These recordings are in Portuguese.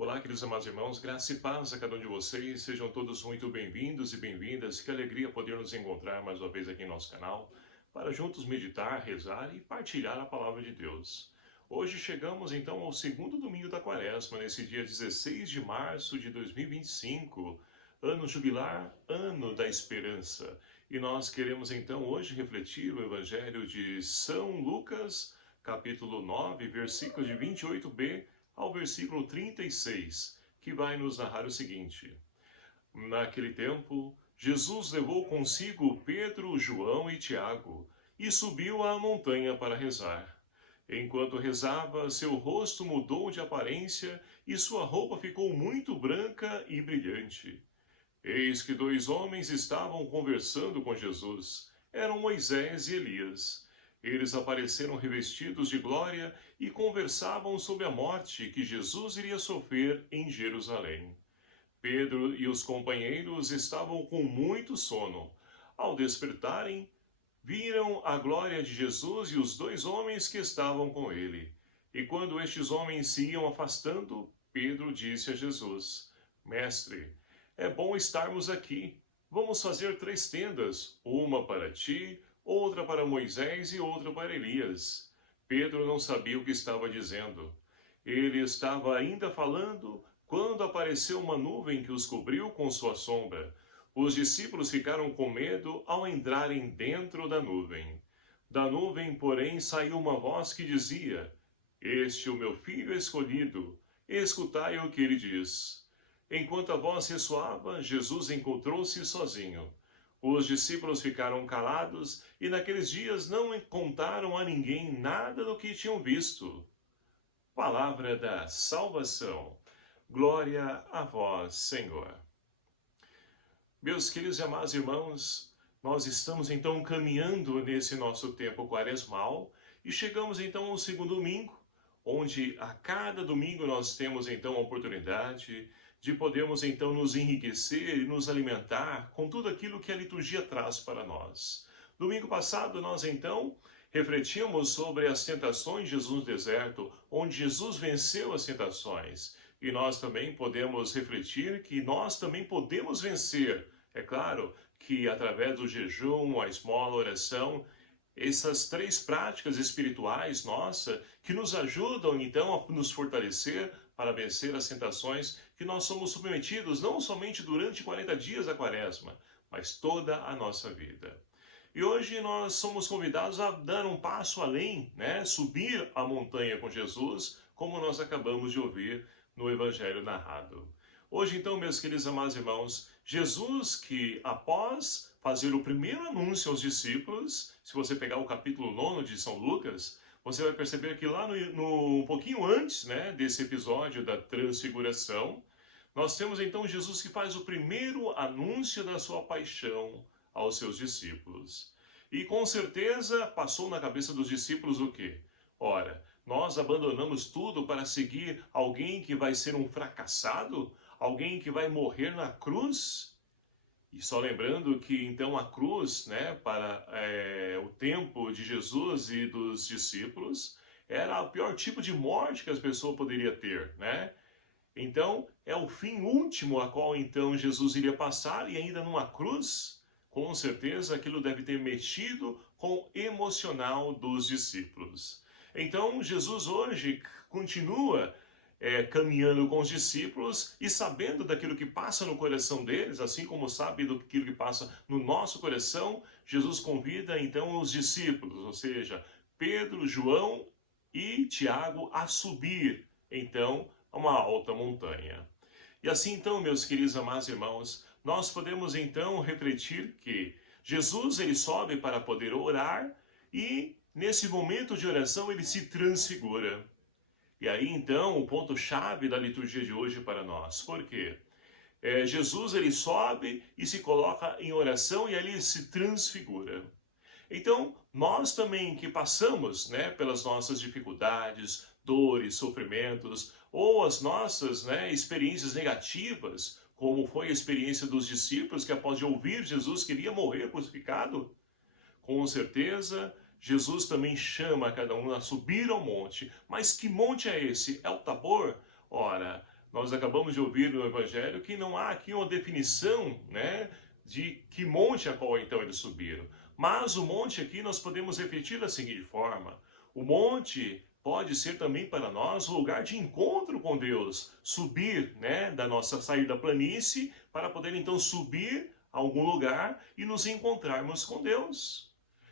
Olá, queridos amados irmãos, graça e paz a cada um de vocês, sejam todos muito bem-vindos e bem-vindas, que alegria poder nos encontrar mais uma vez aqui em nosso canal, para juntos meditar, rezar e partilhar a palavra de Deus. Hoje chegamos então ao segundo domingo da quaresma, nesse dia 16 de março de 2025, ano jubilar, ano da esperança. E nós queremos então hoje refletir o evangelho de São Lucas, capítulo 9, versículos de 28b ao versículo 36, que vai nos narrar o seguinte: Naquele tempo, Jesus levou consigo Pedro, João e Tiago e subiu à montanha para rezar. Enquanto rezava, seu rosto mudou de aparência e sua roupa ficou muito branca e brilhante. Eis que dois homens estavam conversando com Jesus. Eram Moisés e Elias. Eles apareceram revestidos de glória e conversavam sobre a morte que Jesus iria sofrer em Jerusalém. Pedro e os companheiros estavam com muito sono. Ao despertarem, viram a glória de Jesus e os dois homens que estavam com ele. E quando estes homens se iam afastando, Pedro disse a Jesus: Mestre, é bom estarmos aqui. Vamos fazer 3 tendas, uma para ti, outra para Moisés e outra para Elias. Pedro não sabia o que estava dizendo. Ele estava ainda falando quando apareceu uma nuvem que os cobriu com sua sombra. Os discípulos ficaram com medo ao entrarem dentro da nuvem. Da nuvem, porém, saiu uma voz que dizia: Este é o meu filho escolhido, escutai o que ele diz. Enquanto a voz ressoava, Jesus encontrou-se sozinho. Os discípulos ficaram calados e naqueles dias não contaram a ninguém nada do que tinham visto. Palavra da salvação. Glória a vós, Senhor. Meus queridos e amados irmãos, nós estamos então caminhando nesse nosso tempo quaresmal e chegamos então ao segundo domingo, onde a cada domingo nós temos então a oportunidade de podermos então nos enriquecer e nos alimentar com tudo aquilo que a liturgia traz para nós. Domingo passado nós então refletimos sobre as tentações de Jesus no deserto, onde Jesus venceu as tentações. E nós também podemos refletir que nós também podemos vencer. É claro que através do jejum, a esmola, a oração, essas 3 práticas espirituais, nossa, que nos ajudam então a nos fortalecer para vencer as tentações que nós somos submetidos não somente durante 40 dias da quaresma, mas toda a nossa vida. E hoje nós somos convidados a dar um passo além, né? Subir a montanha com Jesus, como nós acabamos de ouvir no Evangelho narrado. Hoje então, meus queridos amados irmãos, Jesus que após fazer o primeiro anúncio aos discípulos, se você pegar o capítulo 9 de São Lucas, você vai perceber que lá um pouquinho antes, né, desse episódio da transfiguração, nós temos então Jesus que faz o primeiro anúncio da sua paixão aos seus discípulos. E com certeza passou na cabeça dos discípulos o quê? Ora, nós abandonamos tudo para seguir alguém que vai ser um fracassado? Alguém que vai morrer na cruz? E só lembrando que então a cruz, né, para o tempo de Jesus e dos discípulos, era o pior tipo de morte que as pessoas poderiam ter, né? Então, é o fim último a qual então Jesus iria passar e ainda numa cruz, com certeza aquilo deve ter mexido com o emocional dos discípulos. Então, Jesus hoje continua caminhando com os discípulos e sabendo daquilo que passa no coração deles, assim como sabe daquilo que passa no nosso coração, Jesus convida então os discípulos, ou seja, Pedro, João e Tiago, a subir então a uma alta montanha. E assim então, meus queridos amados irmãos, nós podemos então refletir que Jesus ele sobe para poder orar e nesse momento de oração ele se transfigura. E aí então o ponto-chave da liturgia de hoje para nós. Por quê? Jesus ele sobe e se coloca em oração e ali ele se transfigura. Então, nós também que passamos, né, pelas nossas dificuldades, dores, sofrimentos, ou as nossas, né, experiências negativas, como foi a experiência dos discípulos que após de ouvir Jesus queria morrer crucificado, com certeza Jesus também chama cada um a subir ao monte. Mas que monte é esse? É o Tabor? Ora, Nós acabamos de ouvir no Evangelho que não há aqui uma definição, né, de que monte a qual então eles subiram. Mas o monte aqui nós podemos refletir da seguinte forma: o monte pode ser também para nós o lugar de encontro com Deus, subir, né, sair da planície para poder então subir a algum lugar e nos encontrarmos com Deus.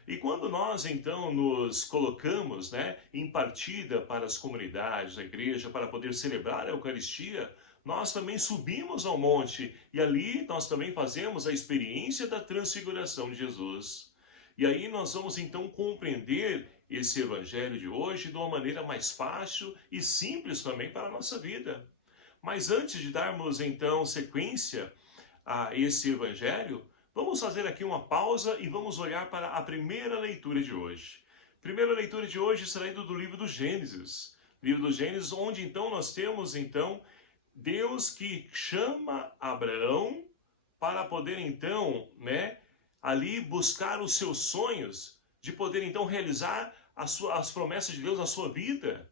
E quando nós então nos colocamos, né, em partida para as comunidades, a igreja, para poder celebrar a Eucaristia, nós também subimos ao monte e ali nós também fazemos a experiência da transfiguração de Jesus. E aí nós vamos então compreender esse evangelho de hoje de uma maneira mais fácil e simples também para a nossa vida. Mas antes de darmos então sequência a esse evangelho, vamos fazer aqui uma pausa e vamos olhar para a primeira leitura de hoje. A primeira leitura de hoje será do livro do Gênesis. Livro do Gênesis, onde então nós temos então Deus que chama Abraão para poder então, né, ali buscar os seus sonhos, de poder então realizar as promessas de Deus na sua vida.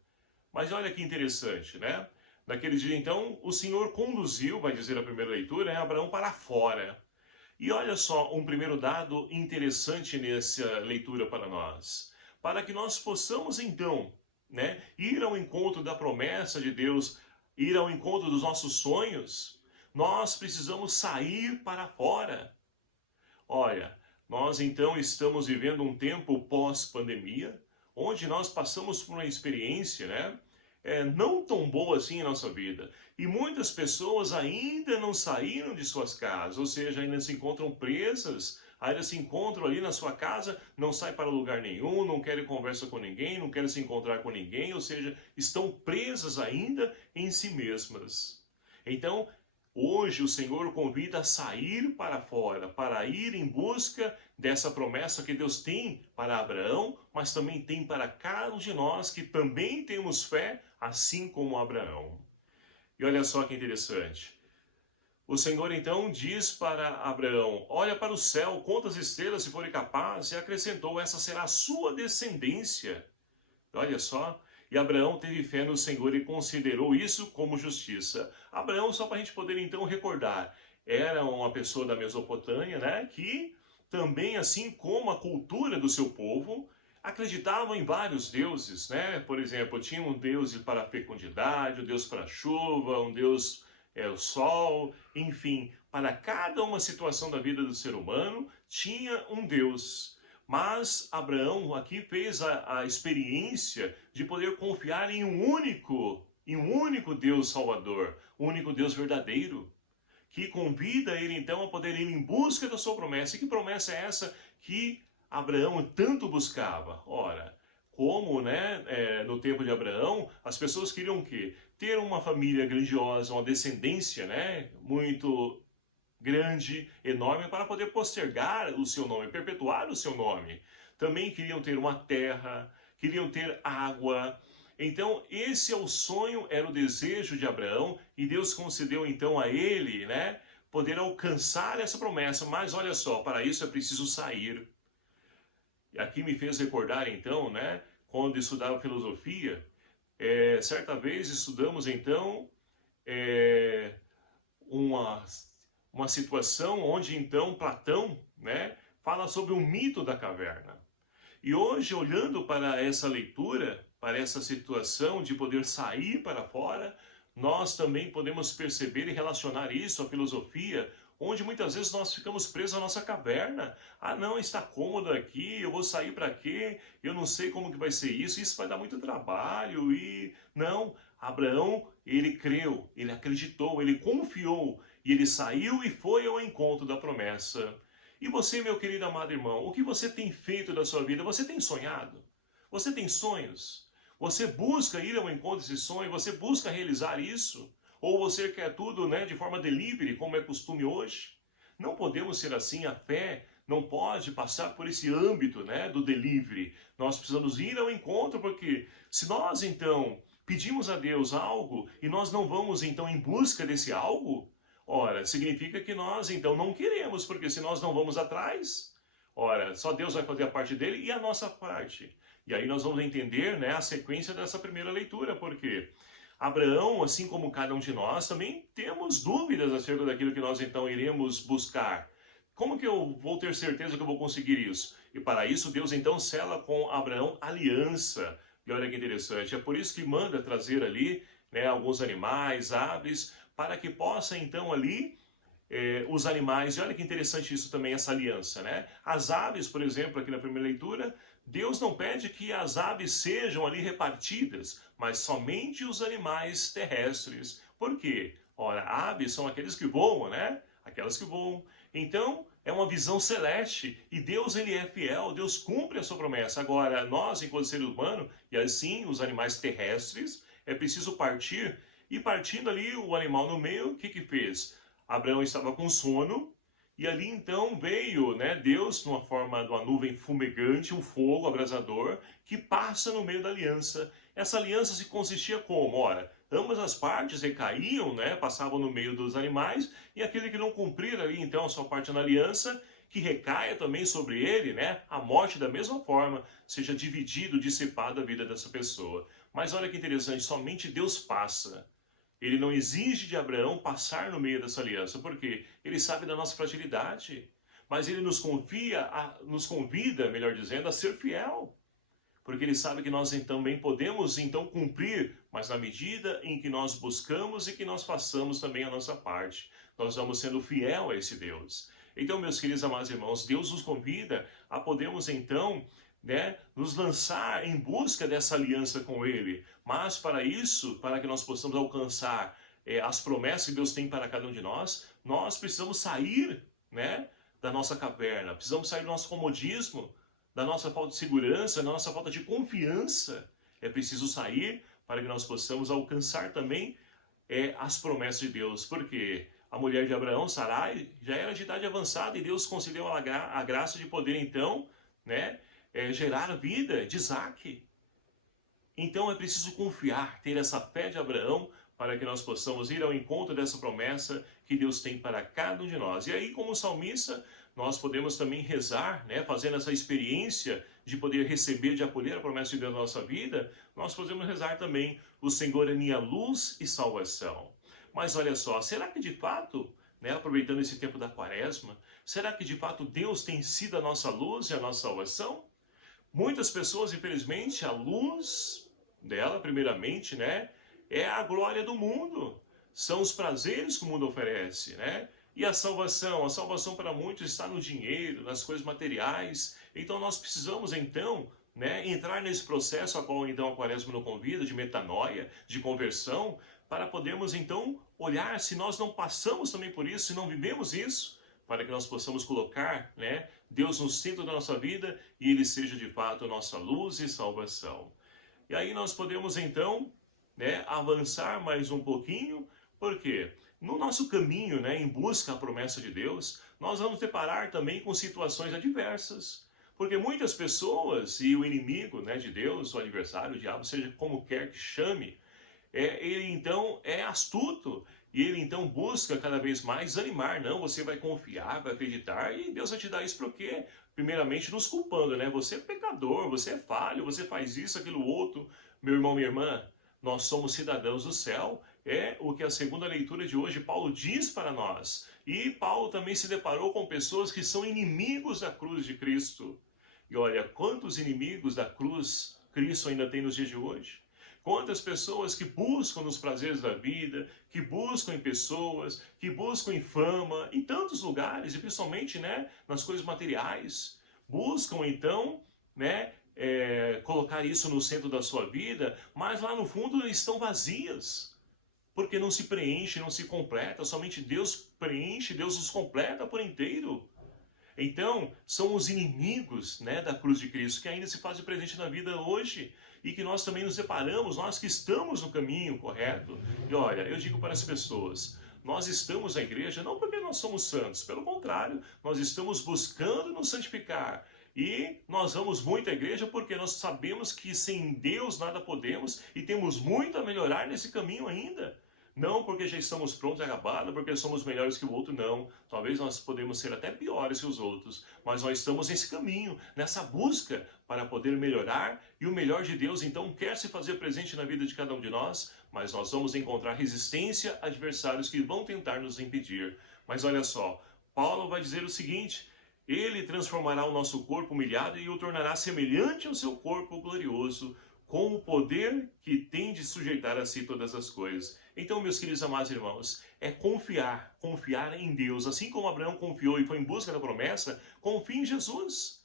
Mas olha que interessante, né? Naquele dia então, o Senhor conduziu, vai dizer a primeira leitura, né, Abraão para fora. E olha só um primeiro dado interessante nessa leitura para nós. Para que nós possamos então, né, ir ao encontro da promessa de Deus, ir ao encontro dos nossos sonhos, nós precisamos sair para fora. Olha, nós então estamos vivendo um tempo pós-pandemia, onde nós passamos por uma experiência, né, não tão boa assim em nossa vida. E muitas pessoas ainda não saíram de suas casas, ou seja, ainda se encontram presas, ainda se encontram ali na sua casa, não saem para lugar nenhum, não querem conversa com ninguém, não querem se encontrar com ninguém, ou seja, estão presas ainda em si mesmas. Então, hoje o Senhor convida a sair para fora, para ir em busca dessa promessa que Deus tem para Abraão, mas também tem para cada um de nós que também temos fé, assim como Abraão. E olha só que interessante. O Senhor então diz para Abraão: olha para o céu, conta as estrelas se forem capaz, e acrescentou: essa será a sua descendência. Olha só. E Abraão teve fé no Senhor e considerou isso como justiça. Abraão, só para a gente poder então recordar, era uma pessoa da Mesopotâmia, né, que também, assim como a cultura do seu povo, acreditava em vários deuses, né? Por exemplo, tinha um deus para a fecundidade, um deus para a chuva, um deus o sol, enfim, para cada uma situação da vida do ser humano, tinha um deus. Mas Abraão aqui fez a experiência de poder confiar em um único Deus Salvador, um único Deus verdadeiro, que convida ele então a poder ir em busca da sua promessa. E que promessa é essa que Abraão tanto buscava? Ora, como, né, no tempo de Abraão, as pessoas queriam o quê? Ter uma família grandiosa, uma descendência, né, muito grande, enorme, para poder postergar o seu nome, perpetuar o seu nome. Também queriam ter uma terra, queriam ter água. Então, esse é o sonho, era o desejo de Abraão, e Deus concedeu então a ele, né, poder alcançar essa promessa. Mas olha só, para isso é preciso sair. E aqui me fez recordar então, né, quando estudava filosofia, certa vez estudamos então uma situação onde então Platão, né, fala sobre o mito da caverna. E hoje, olhando para essa leitura, para essa situação de poder sair para fora, nós também podemos perceber e relacionar isso à filosofia, onde muitas vezes nós ficamos presos à nossa caverna. Ah, não, está cômodo aqui, eu vou sair para quê? Eu não sei como que vai ser isso vai dar muito trabalho. E não, Abraão, ele creu, ele acreditou, ele confiou, e ele saiu e foi ao encontro da promessa. E você, meu querido amado irmão, o que você tem feito da sua vida? Você tem sonhado? Você tem sonhos? Você busca ir ao encontro desse sonho? Você busca realizar isso? Ou você quer tudo, né, de forma delivery, como é costume hoje? Não podemos ser assim. A fé não pode passar por esse âmbito, né, do delivery. Nós precisamos ir ao encontro, porque se nós então pedimos a Deus algo e nós não vamos então em busca desse algo, ora, significa que nós então não queremos, porque se nós não vamos atrás, ora, só Deus vai fazer a parte dele e a nossa parte. E aí nós vamos entender, né, a sequência dessa primeira leitura, porque Abraão, assim como cada um de nós, também temos dúvidas acerca daquilo que nós então iremos buscar. Como que eu vou ter certeza que eu vou conseguir isso? E para isso, Deus então sela com Abraão aliança. E olha que interessante, é por isso que manda trazer ali, né, alguns animais, aves, para que possa então ali os animais. E olha que interessante isso também, essa aliança, né? As aves, por exemplo, aqui na primeira leitura, Deus não pede que as aves sejam ali repartidas, mas somente os animais terrestres. Por quê? Ora, aves são aqueles que voam, né? Aquelas que voam. Então, é uma visão celeste e Deus, ele é fiel, Deus cumpre a sua promessa. Agora, nós, enquanto seres humanos, e assim os animais terrestres, é preciso partir. E partindo ali o animal no meio, o que que fez? Abraão estava com sono, e ali então veio, né, Deus, numa forma de uma nuvem fumegante, um fogo abrasador, que passa no meio da aliança. Essa aliança se consistia como? Ora, ambas as partes recaíam, né, passavam no meio dos animais, e aquele que não cumprir ali então a sua parte na aliança, que recaia também sobre ele, né, a morte da mesma forma, seja dividido, dissipado a vida dessa pessoa. Mas olha que interessante, somente Deus passa. Ele não exige de Abraão passar no meio dessa aliança, porque ele sabe da nossa fragilidade, mas ele nos convida, melhor dizendo, a ser fiel, porque ele sabe que nós também podemos então cumprir, mas na medida em que nós buscamos e que nós façamos também a nossa parte, nós vamos sendo fiel a esse Deus. Então, meus queridos amados irmãos, Deus nos convida a podermos então, né, nos lançar em busca dessa aliança com Ele. Mas para isso, para que nós possamos alcançar as promessas que Deus tem para cada um de nós precisamos sair, né, da nossa caverna, precisamos sair do nosso comodismo, da nossa falta de segurança, da nossa falta de confiança. É preciso sair para que nós possamos alcançar também as promessas de Deus. Porque a mulher de Abraão, Sarai, já era de idade avançada e Deus concedeu a graça de poder então, né, gerar a vida de Isaac. Então é preciso confiar, ter essa fé de Abraão para que nós possamos ir ao encontro dessa promessa que Deus tem para cada um de nós. E aí, como salmista, nós podemos também rezar, né, fazendo essa experiência de poder receber, de acolher a promessa de Deus na nossa vida, nós podemos rezar também: o Senhor é minha luz e salvação. Mas olha só, será que de fato, né, aproveitando esse tempo da quaresma, será que de fato Deus tem sido a nossa luz e a nossa salvação? Muitas pessoas, infelizmente, a luz dela, primeiramente, né, é a glória do mundo. São os prazeres que o mundo oferece, né? E a salvação para muitos está no dinheiro, nas coisas materiais. Então nós precisamos, então, né, entrar nesse processo a qual então a Quaresma nos convida, de metanoia, de conversão, para podermos então olhar se nós não passamos também por isso, se não vivemos isso, para que nós possamos colocar, né, Deus no centro da nossa vida e Ele seja de fato a nossa luz e salvação. E aí nós podemos então, né, avançar mais um pouquinho, porque no nosso caminho, né, em busca da promessa de Deus, nós vamos deparar também com situações adversas. Porque muitas pessoas e o inimigo, né, de Deus, o adversário, o diabo, seja como quer que chame, ele então é astuto e ele então busca cada vez mais desanimar. Não, você vai confiar, vai acreditar, e Deus vai te dar isso para o quê? Primeiramente nos culpando, né? Você é pecador, você é falho, você faz isso, aquilo, outro. Meu irmão, minha irmã, nós somos cidadãos do céu, é o que a segunda leitura de hoje Paulo diz para nós. E Paulo também se deparou com pessoas que são inimigos da cruz de Cristo. E olha, quantos inimigos da cruz Cristo ainda tem nos dias de hoje? Quantas pessoas que buscam nos prazeres da vida, que buscam em pessoas, que buscam em fama, em tantos lugares, e principalmente, né, nas coisas materiais, buscam então, né, colocar isso no centro da sua vida, mas lá no fundo estão vazias, porque não se preenche, não se completa. Somente Deus preenche, Deus os completa por inteiro. Então, são os inimigos, né, da cruz de Cristo que ainda se fazem presente na vida hoje e que nós também nos deparamos, nós que estamos no caminho correto. E olha, eu digo para as pessoas, nós estamos na igreja não porque nós somos santos, pelo contrário, nós estamos buscando nos santificar. E nós vamos muito à igreja porque nós sabemos que sem Deus nada podemos e temos muito a melhorar nesse caminho ainda. Não porque já estamos prontos e acabados, porque somos melhores que o outro, não. Talvez nós podemos ser até piores que os outros, mas nós estamos nesse caminho, nessa busca para poder melhorar, e o melhor de Deus então quer se fazer presente na vida de cada um de nós, mas nós vamos encontrar resistência, adversários que vão tentar nos impedir. Mas olha só, Paulo vai dizer o seguinte: ele transformará o nosso corpo humilhado e o tornará semelhante ao seu corpo glorioso, com o poder que tem de sujeitar a si todas as coisas. Então, meus queridos amados irmãos, é confiar em Deus. Assim como Abraão confiou e foi em busca da promessa, confie em Jesus.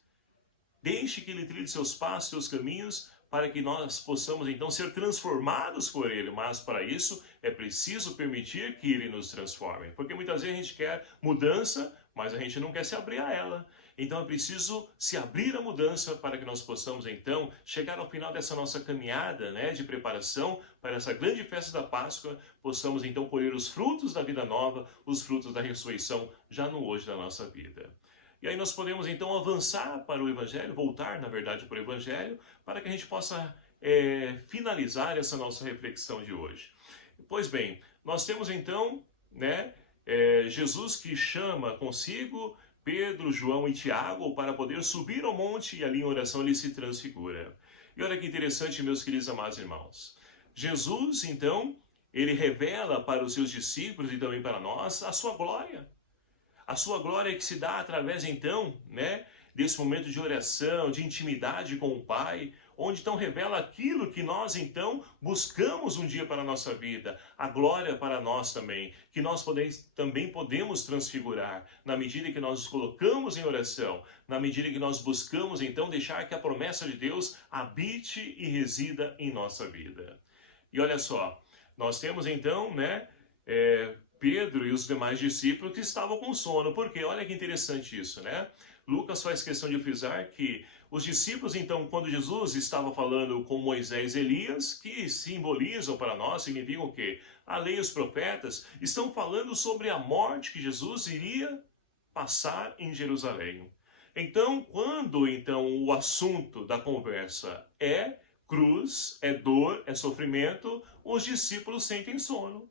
Deixe que ele trilhe seus passos, seus caminhos, para que nós possamos então ser transformados por ele. Mas para isso é preciso permitir que ele nos transforme. Porque muitas vezes a gente quer mudança, mas a gente não quer se abrir a ela. Então é preciso se abrir a mudança para que nós possamos então chegar ao final dessa nossa caminhada, né, de preparação para essa grande festa da Páscoa, possamos então colher os frutos da vida nova, os frutos da ressurreição já no hoje da nossa vida. E aí nós podemos então avançar para o Evangelho, voltar na verdade para o Evangelho, para que a gente possa finalizar essa nossa reflexão de hoje. Pois bem, nós temos então, né, Jesus que chama consigo Pedro, João e Tiago para poder subir ao monte, e ali em oração ele se transfigura. E olha que interessante, meus queridos amados irmãos. Jesus, então, ele revela para os seus discípulos e também para nós a sua glória. A sua glória que se dá através, então, né, desse momento de oração, de intimidade com o Pai, onde então revela aquilo que nós então buscamos um dia para a nossa vida, a glória para nós também, que nós também podemos transfigurar, na medida que nós nos colocamos em oração, na medida que nós buscamos então deixar que a promessa de Deus habite e resida em nossa vida. E olha só, nós temos então, né, Pedro e os demais discípulos que estavam com sono. Porque olha que interessante isso, né? Lucas faz questão de frisar que os discípulos, então, quando Jesus estava falando com Moisés e Elias, que simbolizam para nós, significam o quê? A lei e os profetas estão falando sobre a morte que Jesus iria passar em Jerusalém. Então, quando então o assunto da conversa é cruz, é dor, é sofrimento, os discípulos sentem sono.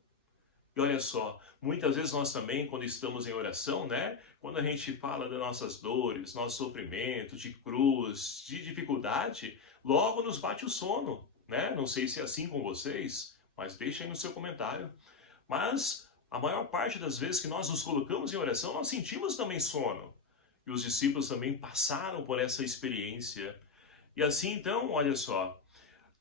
E olha só, muitas vezes nós também, quando estamos em oração, né? Quando a gente fala das nossas dores, nosso sofrimento, de cruz, de dificuldade, logo nos bate o sono, né? Não sei se é assim com vocês, mas deixa aí no seu comentário. Mas a maior parte das vezes que nós nos colocamos em oração, nós sentimos também sono. E os discípulos também passaram por essa experiência. E assim então, olha só,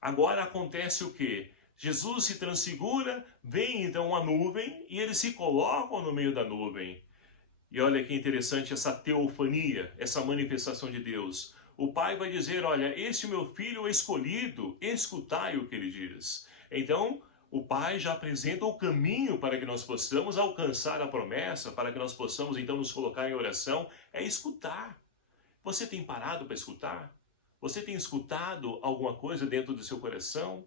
agora acontece o quê? Jesus se transfigura, vem então uma nuvem e eles se colocam no meio da nuvem. E olha que interessante essa teofania, essa manifestação de Deus. O Pai vai dizer, olha, este meu filho escolhido, escutai o que ele diz. Então, o Pai já apresenta o caminho para que nós possamos alcançar a promessa, para que nós possamos então nos colocar em oração, é escutar. Você tem parado para escutar? Você tem escutado alguma coisa dentro do seu coração?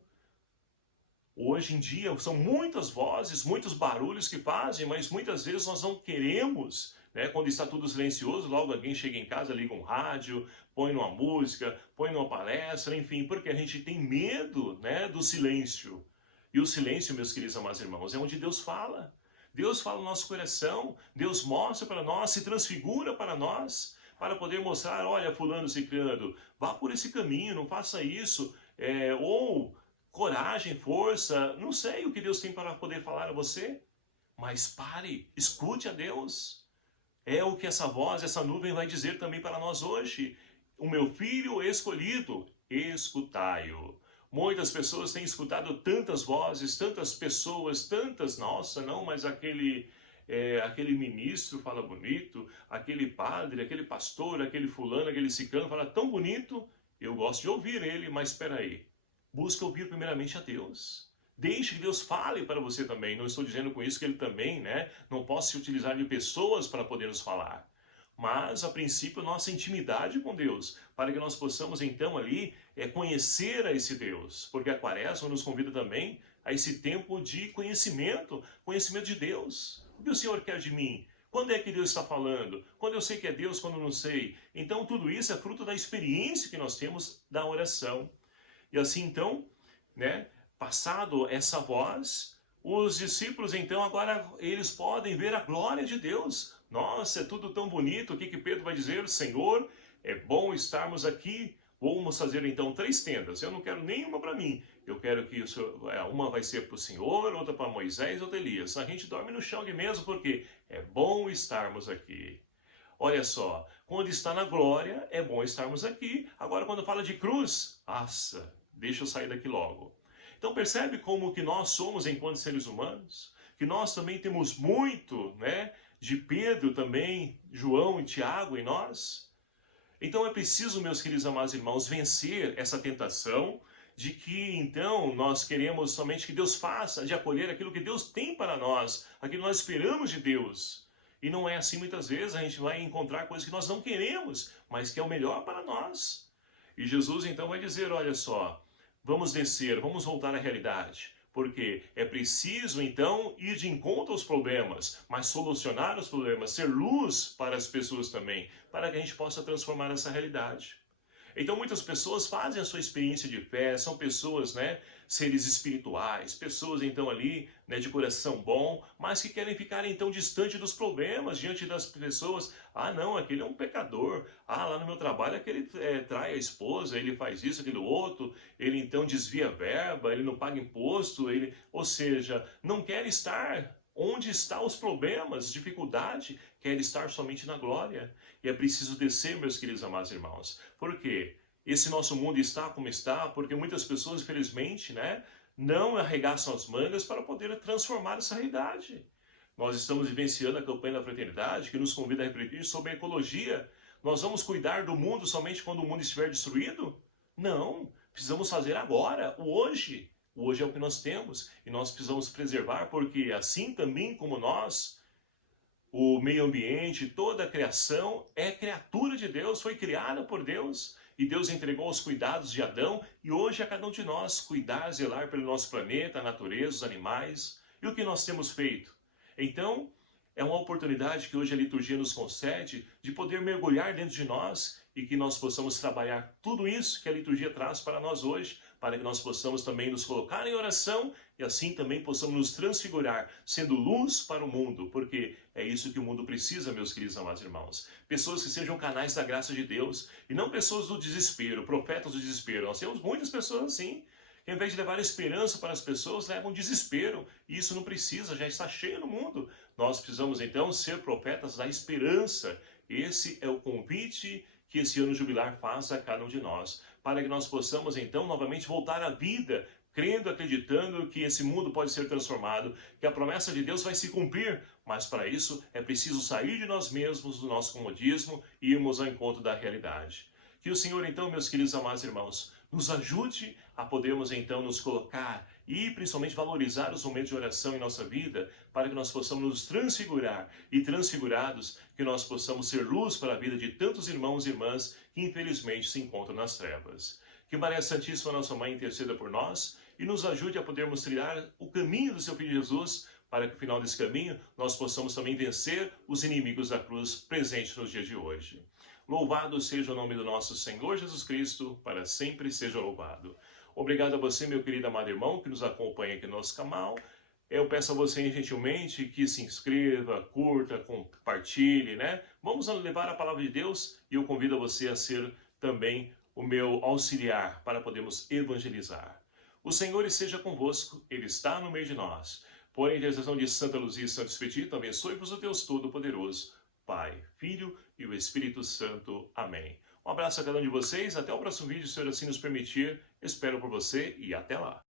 Hoje em dia são muitas vozes, muitos barulhos que fazem, mas muitas vezes nós não queremos, né? Quando está tudo silencioso, logo alguém chega em casa, liga um rádio, põe numa música, põe numa palestra, enfim, porque a gente tem medo, né, do silêncio. E o silêncio, meus queridos amados irmãos, é onde Deus fala. Deus fala no nosso coração, Deus mostra para nós, se transfigura para nós, para poder mostrar, olha, fulano, ciclano, vá por esse caminho, não faça isso, ou coragem, força, não sei o que Deus tem para poder falar a você, mas pare, escute a Deus. É o que essa voz, essa nuvem vai dizer também para nós hoje. O meu filho escolhido, escutai-o. Muitas pessoas têm escutado tantas vozes, tantas pessoas, tantas, nossa, não, mas aquele ministro fala bonito, aquele padre, aquele pastor, aquele fulano, aquele ciclano fala tão bonito, eu gosto de ouvir ele, mas espera aí. Busca ouvir primeiramente a Deus. Deixe que Deus fale para você também. Não estou dizendo com isso que ele também, né, não possa se utilizar de pessoas para poder nos falar. Mas, a princípio, nossa intimidade com Deus, para que nós possamos então ali conhecer a esse Deus. Porque a Quaresma nos convida também a esse tempo de conhecimento de Deus. O que o Senhor quer de mim? Quando é que Deus está falando? Quando eu sei que é Deus, quando não sei? Então, tudo isso é fruto da experiência que nós temos da oração. E assim, então, né, passado essa voz, Os discípulos, então, agora eles podem ver a glória de Deus. Nossa, é tudo tão bonito. O que Pedro vai dizer? Senhor, é bom estarmos aqui. Vamos fazer, então, 3 tendas. Eu não quero nenhuma para mim. Eu quero que uma vai ser para o Senhor, outra para Moisés, outra Elias. A gente dorme no chão aqui mesmo, porque é bom estarmos aqui. Olha só, quando está na glória, é bom estarmos aqui. Agora, quando fala de cruz, nossa, deixa eu sair daqui logo. Então percebe como que nós somos enquanto seres humanos? Que nós também temos muito, né, de Pedro também, João e Tiago em nós? Então é preciso, meus queridos amados irmãos, vencer essa tentação de que então nós queremos somente que Deus faça, de acolher aquilo que Deus tem para nós, aquilo que nós esperamos de Deus. E não é assim muitas vezes, a gente vai encontrar coisas que nós não queremos, mas que é o melhor para nós. E Jesus então vai dizer, olha só, vamos descer, vamos voltar à realidade. Porque é preciso, então, ir de encontro aos problemas, mas solucionar os problemas, ser luz para as pessoas também, para que a gente possa transformar essa realidade. Então muitas pessoas fazem a sua experiência de fé, são pessoas, né, seres espirituais, pessoas então ali, né, de coração bom, mas que querem ficar então distante dos problemas, diante das pessoas. Ah não, aquele é um pecador, ah lá no meu trabalho aquele trai a esposa, ele faz isso, aquele outro, ele então desvia verba, ele não paga imposto, ou seja, não quer estar onde estão os problemas, dificuldade, quer estar somente na glória. E é preciso descer, meus queridos amados irmãos. Por quê? Esse nosso mundo está como está, porque muitas pessoas, infelizmente, né, não arregaçam as mangas para poder transformar essa realidade. Nós estamos vivenciando a campanha da fraternidade, que nos convida a refletir sobre a ecologia. Nós vamos cuidar do mundo somente quando o mundo estiver destruído? Não, precisamos fazer agora, o hoje. O hoje é o que nós temos e nós precisamos preservar, porque assim também como nós, o meio ambiente, toda a criação é criatura de Deus, foi criada por Deus. E Deus entregou os cuidados de Adão e hoje é cada um de nós cuidar, zelar pelo nosso planeta, a natureza, os animais. E o que nós temos feito? Então, é uma oportunidade que hoje a liturgia nos concede de poder mergulhar dentro de nós e que nós possamos trabalhar tudo isso que a liturgia traz para nós hoje, para que nós possamos também nos colocar em oração e assim também possamos nos transfigurar, sendo luz para o mundo, porque é isso que o mundo precisa, meus queridos amados irmãos. Pessoas que sejam canais da graça de Deus e não pessoas do desespero, profetas do desespero. Nós temos muitas pessoas assim, que ao invés de levar esperança para as pessoas, levam desespero. E isso não precisa, já está cheio no mundo. Nós precisamos então ser profetas da esperança. Esse é o convite que esse ano jubilar faz a cada um de nós, para que nós possamos então novamente voltar à vida, crendo, acreditando que esse mundo pode ser transformado, que a promessa de Deus vai se cumprir, mas para isso é preciso sair de nós mesmos, do nosso comodismo e irmos ao encontro da realidade. Que o Senhor então, meus queridos amados irmãos, nos ajude a podermos então nos colocar e principalmente valorizar os momentos de oração em nossa vida, para que nós possamos nos transfigurar e transfigurados, que nós possamos ser luz para a vida de tantos irmãos e irmãs que infelizmente se encontram nas trevas. Que Maria Santíssima, nossa Mãe, interceda por nós e nos ajude a podermos trilhar o caminho do seu Filho Jesus, para que no final desse caminho nós possamos também vencer os inimigos da cruz presentes nos dias de hoje. Louvado seja o nome do nosso Senhor Jesus Cristo, para sempre seja louvado. Obrigado a você, meu querido amado irmão, que nos acompanha aqui no nosso canal. Eu peço a você gentilmente que se inscreva, curta, compartilhe, né? Vamos levar a palavra de Deus e eu convido a você a ser também o meu auxiliar para podermos evangelizar. O Senhor esteja convosco, Ele está no meio de nós. Por intercessão de Santa Luzia e Santo Expedito, abençoe-vos o Deus Todo-Poderoso, Pai, Filho e o Espírito Santo. Amém. Um abraço a cada um de vocês. Até o próximo vídeo, se o Senhor assim nos permitir. Espero por você e até lá.